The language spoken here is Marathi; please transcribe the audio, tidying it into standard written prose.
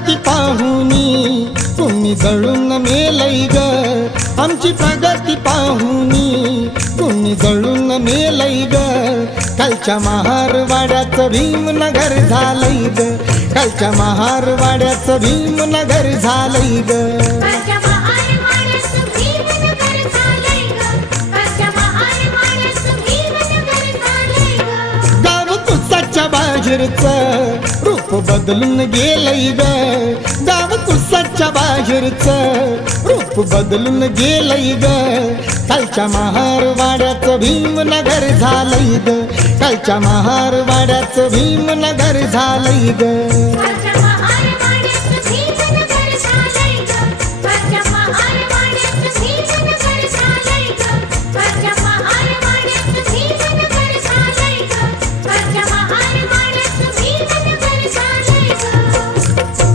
प्रगती पाहुनी तुम्ही जळून मेलै ग, आमची प्रगती पाहुनी तुम्ही जळून मेलै ग। कालच्या महारवाड्याचं भीमनगर झालंय ग, कालच्या महारवाड्याचं भीमनगर झालंय ग। गाव कुसाच्या बाहेरचं रूप बदलून गेलंय ग, गाव कुसाच्या बाहेरचं रूप बदलून गेलंय ग। कालच्या महारवाड्याचं भीमनगर झालंय ग, कालच्या महारवाड्याचं भीमनगर झालंय ग।